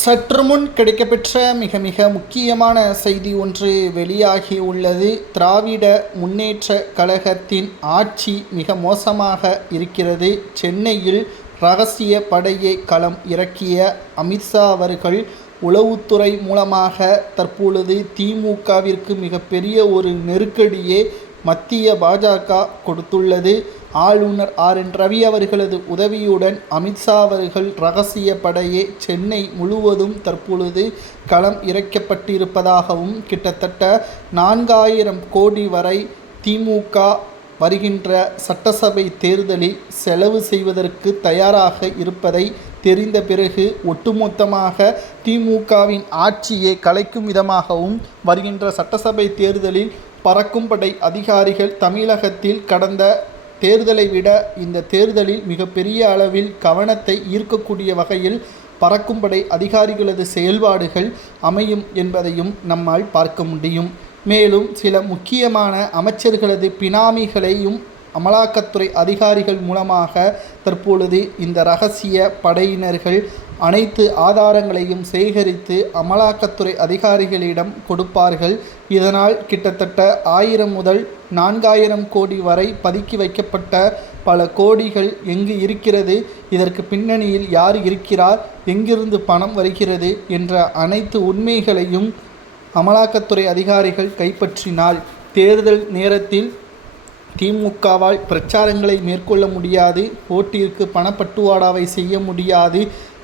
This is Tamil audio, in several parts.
சற்று முன் கிடைக்கப்பெற்ற மிக மிக முக்கியமான செய்தி ஒன்று வெளியாகி உள்ளது. திராவிட முன்னேற்ற கழகத்தின் ஆட்சி மிக மோசமாக இருக்கிறது. சென்னையில் இரகசிய படையை களம் இறக்கிய அமித்ஷா அவர்கள் உளவுத்துறை மூலமாக தற்பொழுது திமுகவிற்கு மிகப்பெரிய ஒரு நெருக்கடியே மத்திய பாஜக கொடுத்துள்ளது. ஆளுநர் RN ரவி அவர்களது உதவியுடன் அமித்ஷா அவர்கள் இரகசிய படையே சென்னை முழுவதும் தற்பொழுது களம் இறக்கப்பட்டிருப்பதாகவும், கிட்டத்தட்ட 4000 கோடி வரை திமுக வருகின்ற சட்டசபை தேர்தலில் செலவு செய்வதற்கு தயாராக இருப்பதை தெரிந்த பிறகு ஒட்டுமொத்தமாக திமுகவின் ஆட்சியை கலைக்கும் விதமாகவும் வருகின்ற சட்டசபை தேர்தலில் பறக்கும் படை அதிகாரிகள் தமிழகத்தில் கடந்த தேர்தலை விட இந்த தேர்தலில் மிகப்பெரிய அளவில் கவனத்தை ஈர்க்கக்கூடிய வகையில் பறக்கும் படை அதிகாரிகளது செயல்பாடுகள் அமையும் என்பதையும் நம்மால் பார்க்க முடியும். மேலும் சில முக்கியமான அமைச்சர்களது பினாமிகளையும் அமலாக்கத்துறை அதிகாரிகள் மூலமாக தற்பொழுது இந்த இரகசிய படையினர்கள் அனைத்து ஆதாரங்களையும் சேகரித்து அமலாக்கத்துறை அதிகாரிகளிடம் கொடுப்பார்கள். இதனால் கிட்டத்தட்ட 1000 முதல் 4000 கோடி வரை பதுக்கி வைக்கப்பட்ட பல கோடிகள் எங்கு இருக்கிறது, இதற்கு பின்னணியில் யார் இருக்கிறார், எங்கிருந்து பணம் வருகிறது என்ற அனைத்து உண்மைகளையும் அமலாக்கத்துறை அதிகாரிகள் கைப்பற்றினால் தேர்தல் நேரத்தில் திமுகவால் பிரச்சாரங்களை மேற்கொள்ள முடியாது, ஓட்டிற்கு பணப்பட்டுவாடாவை செய்ய முடியாது.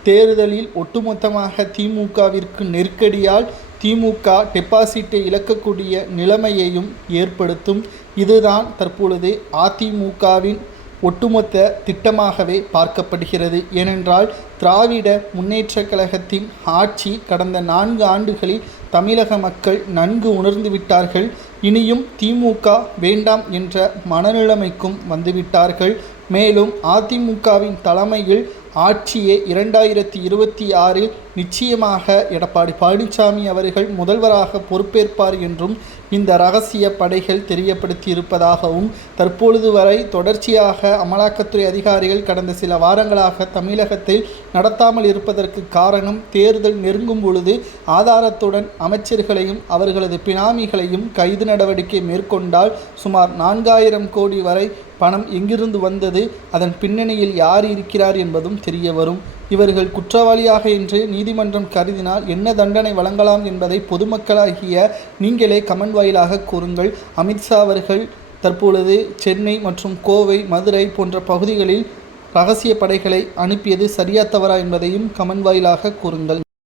தேர்தலில் ஒட்டுமொத்தமாக திமுகவிற்கு நெருக்கடியால் திமுக டெபாசிட்டை இழக்கக்கூடிய நிலைமையையும் ஏற்படுத்தும். இதுதான் தற்பொழுது அதிமுகவின் ஒட்டுமொத்த திட்டமாகவே பார்க்கப்படுகிறது. ஏனென்றால் திராவிட முன்னேற்ற கழகத்தின் ஆட்சி கடந்த 4 ஆண்டுகளில் தமிழக மக்கள் நன்கு உணர்ந்து விட்டார்கள். இனியும் திமுக வேண்டாம் என்ற மனநிலைமைக்கும் வந்துவிட்டார்கள். மேலும் அதிமுகவின் தலைமையில் ஆட்சியை 2026இல் நிச்சயமாக எடப்பாடி பழனிசாமி அவர்கள் முதல்வராக பொறுப்பேற்பார் என்றும் இந்த இரகசிய படைகள் தெரியப்படுத்தி இருப்பதாகவும், தற்பொழுது வரை தொடர்ச்சியாக அமலாக்கத்துறை அதிகாரிகள் கடந்த சில வாரங்களாக தமிழகத்தில் நடத்தாமல் இருப்பதற்கு காரணம், தேர்தல் நெருங்கும் பொழுது ஆதாரத்துடன் அமைச்சர்களையும் அவர்களது பினாமிகளையும் கைது நடவடிக்கை மேற்கொண்டால் சுமார் 4000 கோடி வரை பணம் எங்கிருந்து வந்தது, அதன் பின்னணியில் யார் இருக்கிறார் என்பதும் தெரிய வரும். இவர்கள் குற்றவாளியாக என்று நீதிமன்றம் கருதினால் என்ன தண்டனை வழங்கலாம் என்பதை பொதுமக்களாகிய நீங்களே கமெண்ட் வாயிலாக கூறுங்கள். அமித்ஷா அவர்கள் தற்பொழுது சென்னை மற்றும் கோவை, மதுரை போன்ற பகுதிகளில் இரகசிய படைகளை அனுப்பியது சரியா தவறா என்பதையும் கமெண்ட் வாயிலாக கூறுங்கள்.